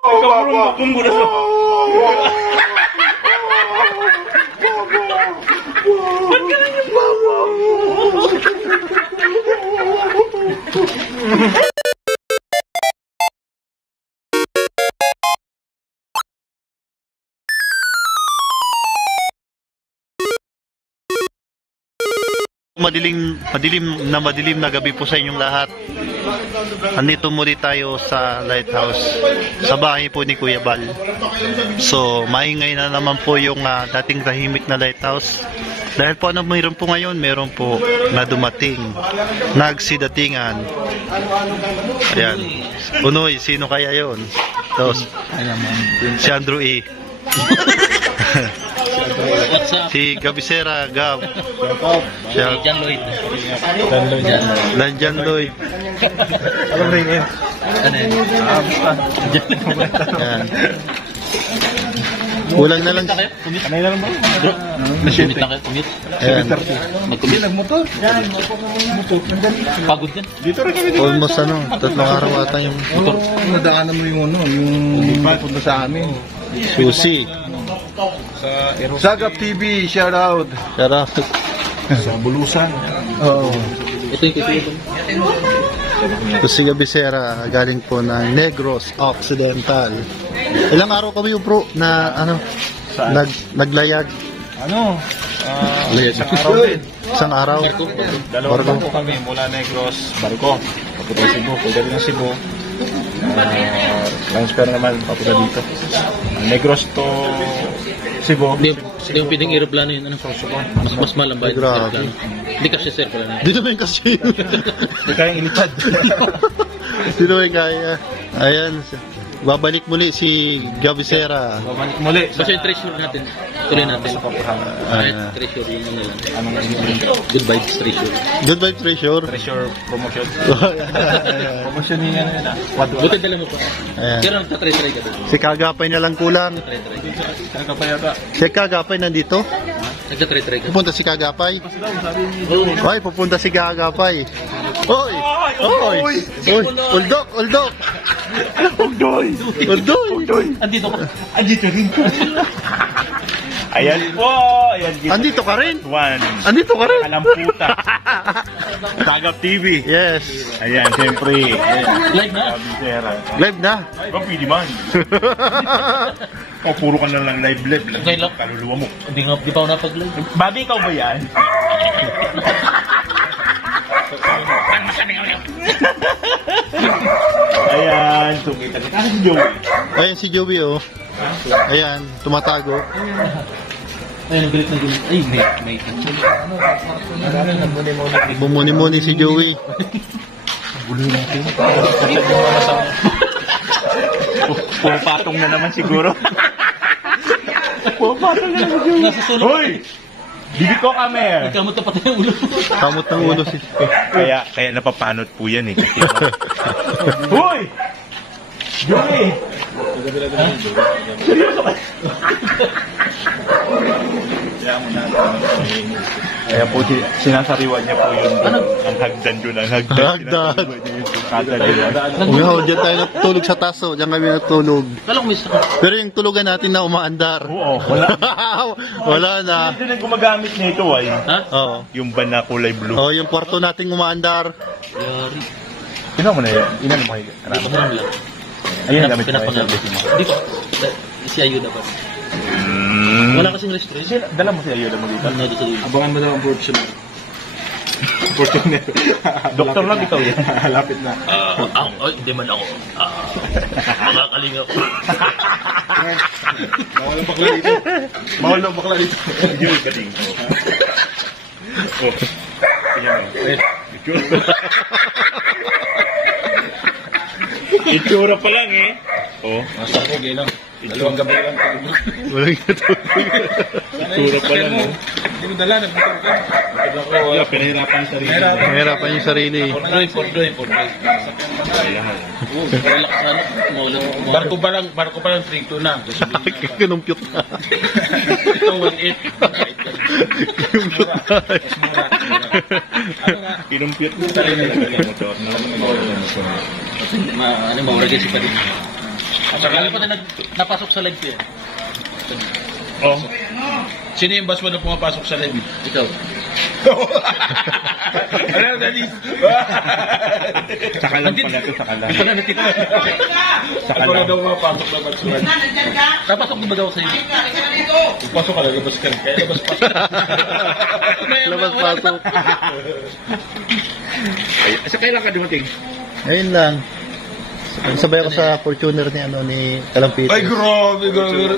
Kumbo na to. Ba't ka lang yung babo? Madilim na gabi po sa inyong lahat. Andito muli tayo sa lighthouse, sa bahay po ni Kuya Bal. So, maingay na naman po yung dating tahimik na lighthouse. Dahil po ano mayroon po ngayon, meron po na dumating, nagsidatingan. Ayan. Unoy, sino kaya yon? Tapos, si Andrew E. Si Gabisera, Gab. Siya, John Lloyd. Lanjan Lloyd. Ano ba yun? Ano yun? Yan. Kulang na lang. Ano yun ba? Commute na kayo, commute. Ayan. Mag-commute. Nagmotor. Pagod yan. Dito rin kami. Almost 3 araw ata yung Motor. Nadaanan mo yung yung punta sa amin. susi. Sagap TV, shout out. Sarap. Sa Bulusan. Oo. Ito. Ito si Gabisera, galing po ng Negros Occidental. Ilang araw kami yung bro na naglayag? Isang araw din. Isang araw. Dalawang po kami mula Negros, Barco. Papunta Cebu. Pagdating ng Cebu. Transfer naman papunta dito. Negros to Cebu. Hindi yung pwedeng aeroplano yun. Mas mahal ang bayad ng Grabe. aeroplano. Hindi kasi sir pala na. Dito ba yung kasi? Hindi kayang ilipad. Dito ba yung kaya? Ayan. Babalik muli si Gabisera. Babalik muli. Basta yung treasure natin. Tuloy natin. Kahit treasure yung ano lang. Anong Good vibes treasure. Good bye, treasure. treasure promotion? Promotion niya na. Buti dala mo pa. Ayan. Pero nagtatry-try ka doon. Si Kagapay na lang kulang. Try-try. Ano pa yata? Si Kagapay nandito? Nagtatry-try ka. Pupunta si Kagapay? Ay, pupunta si Kagapay. Oy! Oy! Oy! Uldok! Uldok! Ugdoy! Uldok! Andito ka. Andito rin. Ayan po! Ayan dito. Andito ka rin? One. Andito ka rin? Alam puta. Sagap TV. Yes. Ayan, siyempre. Live na. Kabisera. Live na. Ba, pwede man. O, puro ka na lang live. Okay lang. Kaluluwa mo. Hindi pa ako napag-live. Babi, ikaw ba yan? Ayan, sumita ka. Kasi si Joey. Ayan si Joey oh. Ayan, tumatago. Ayun, galit na galit. Ay, may. Bumuni-muni si Joey. Pumapatong na naman siguro. Pumapatong na naman si Joey. Nasa sulok. Hoy! Bibig ko kami. Kamot na patay ang ulo. Kamot ng ulo si... Kaya napapanot po yan eh. Hoy! Joey! Seryoso ka? Kaya po sinasariwa niya po yung ang hagdan doon. Ang hagdan. Hagdan. Hagdan. Umihaw, dyan tayo natulog sa taso. Dyan kami natulog. Kala ko may sakit. Pero yung tulugan natin na umaandar. Oo, wala. Wala na. Hindi na gumagamit nito ay. Ha? Oo. Yung ban na kulay blue. Oh, yung kwarto nating umaandar. Yari. Ina mo na yan. Ina mo Hindi ko lang lang. Ayun, gamit mo. Pinapagamit mo. Hindi ko. Si Ayu dapat. Wala kasing restriction. Dala mo si Ayuda mo dito. Ano dito dito. Abangan mo daw ang Fortuner. Fortuner. Doktor lang ikaw yan. Lapit na. Hindi man ako. Makakalingap. Bawal ang bakla dito. Bawal ang bakla dito. Yun, gating. Oh. Ayan. Itsura pa lang eh. Oh. Nasa ko, gay lang. Dalawang gabi lang. Walang natulog. Itsura pa lang oh. Hindi mo dala, nagmotor ka. Wala, pinahirapan yung sarili. Mahirapan yung sarili. Pordoy. Relax na ano. Barko pa lang 3-2 na. Kinumpyut na. Ito 1-8. Kinumpyut na. Kinumpyut mo talaga yung motor. Ano ba, wala kasi pa rin. Lalo pa na napasok sa live ko yan. Oh. Sino yung boss mo na pumapasok sa live? Ikaw. Ano, Daddy? Saka lang pala ito, saka lang. Ikaw na natito. Saka lang. Ako na daw pumapasok na boss mo. Napasok mo ba daw sa iyo? Pasok ka lang, labas ka. Kaya labas-pasok. Labas-pasok. Sa kailan ka dumating? Ayun lang. Sabay ako sa Fortuner ni ni Kalampito. Ay, grabe.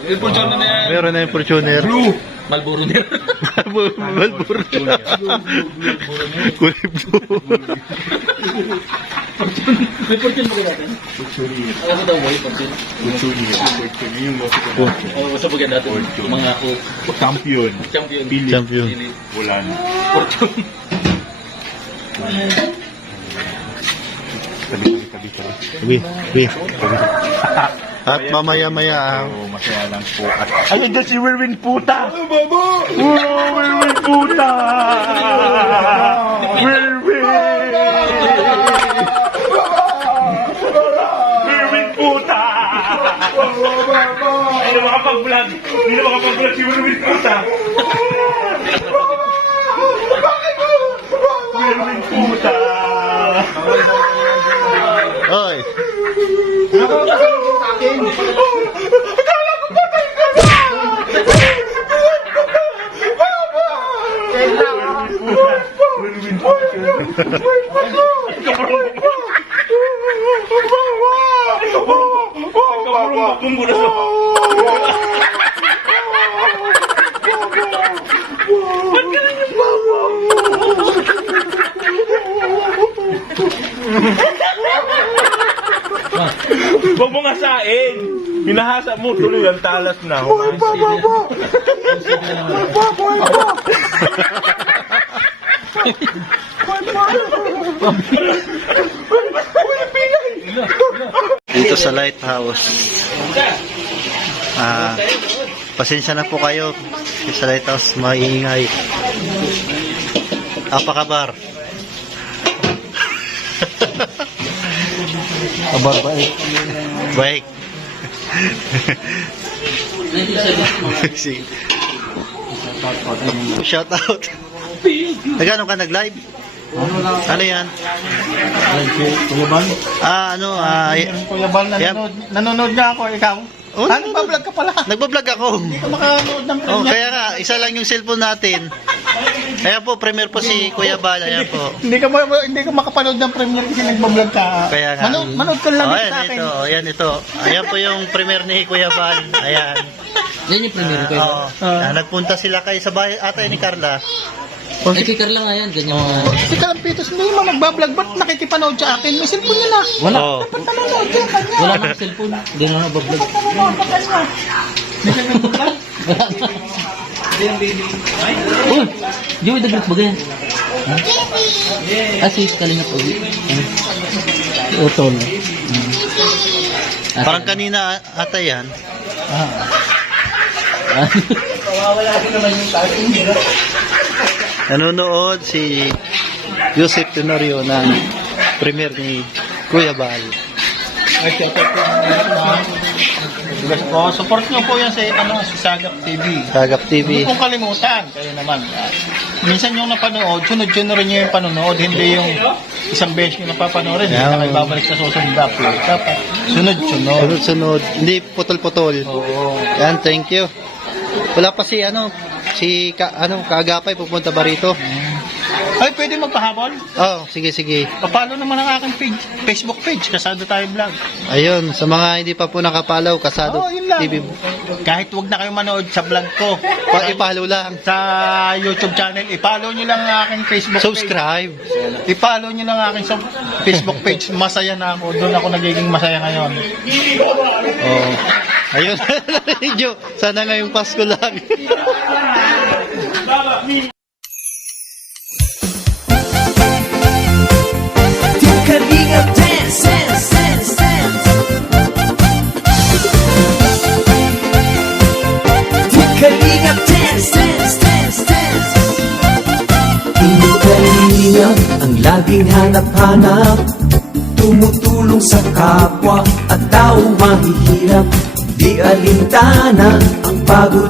Yung Fortuner na yan. Meron na yung Fortuner. Blue. Malburo niya. Malburo. Kulay blue. May fortune ba natin? Ano daw boy, fortune? Fortuner. Yung boss ko. Oo, sa bagay natin. Mga ako. Champion. Champion. Champion. Wala na. Fortune. Sabi. At mamaya-maya. So, masaya lang po. At ayun dyan si Wilwin Puta! Ano, babo? Wilwin Puta! Wilwin! Wilwin Puta! Hindi na makapag-vlog. Hindi na makapag-vlog si Wilwin Puta. Wilwin Puta! Oy. Huwag mo nga sain. Hinahasa mo tuloy ang talas na. Dito sa lighthouse. Pasensya na po kayo. Sa lighthouse maingay. Apakabar. Abar baik. Baik. Shout out. Nagano ka nag-live? Ano yan? Kuya Bal? Kuya Bal, Nanonood nga ako, ikaw? Oh, Nagbablog ka pala. Nagbablog ako. Makanood ng Oh, premiere. kaya nga, isa lang yung cellphone natin. Ayan po, premier po si Kuya Bal. Ayan po. Hindi ka makapanood ng premiere kasi nagbablog ka. Kaya nga. Manood ka lang Oh, dito ayan sa akin. ito. Ayan ito. Ayan po yung premier ni Kuya Bal. Ayan. Yan yung premier ko. Oo. Nagpunta sila kay sa bahay ata ni Carla. Ay, kikar lang nga yan. Ganyan mga... Si Kalampitos, hindi mo magbablog. Ba't nakikipanood sa akin? May cellphone niya na. Wala. Oh. Ba't nanonood ka kanya? Wala nang cellphone. Hindi na nabablog. Ba't nanonood ka kanya? May cellphone ka? Wala na. Uy! Joey, dagdag ba ganyan? Si Kalingap Uwi. Utol. Parang kanina ata yan. Nanonood si Joseph Tenorio ng premier ni Kuya Bal. Support nyo po yan sa si Sagap TV. Sagap TV. Huwag pong kalimutan. Kayo naman. Minsan yung napanood, sunod-sunod nyo yung panonood. Hindi yung isang beses nyo napapanoorin. Hindi na kayo babalik sa susunod na upload. Dapat sunod-sunod. Sunod-sunod. Hindi putol-putol. Oo. Yan, thank you. Wala pa si Kaagapay pupunta ba rito? Ay, pwede magpahabol? Oh, sige. Papalo naman ang aking page, Facebook page, Kasado Tayo Vlog. Ayun, sa mga hindi pa po nakapalaw, Kasado Yun lang. TV. Kahit wag na kayo manood sa vlog ko. Ipalo lang. Sa YouTube channel, ipollow nyo lang ang aking Facebook page. Subscribe. I-follow nyo lang ang aking Facebook page. Masaya na ako. Doon ako nagiging masaya ngayon. Oh. Ayun. Medyo, sana ngayong Pasko lang. Kalingap dance, dance, dance, dance. Kalingap dance, dance, dance, dance. Hindi kalingap ang laging hanap-hanap. tumutulong sa kapwa at tao mahihirap. Di alintana ang pagod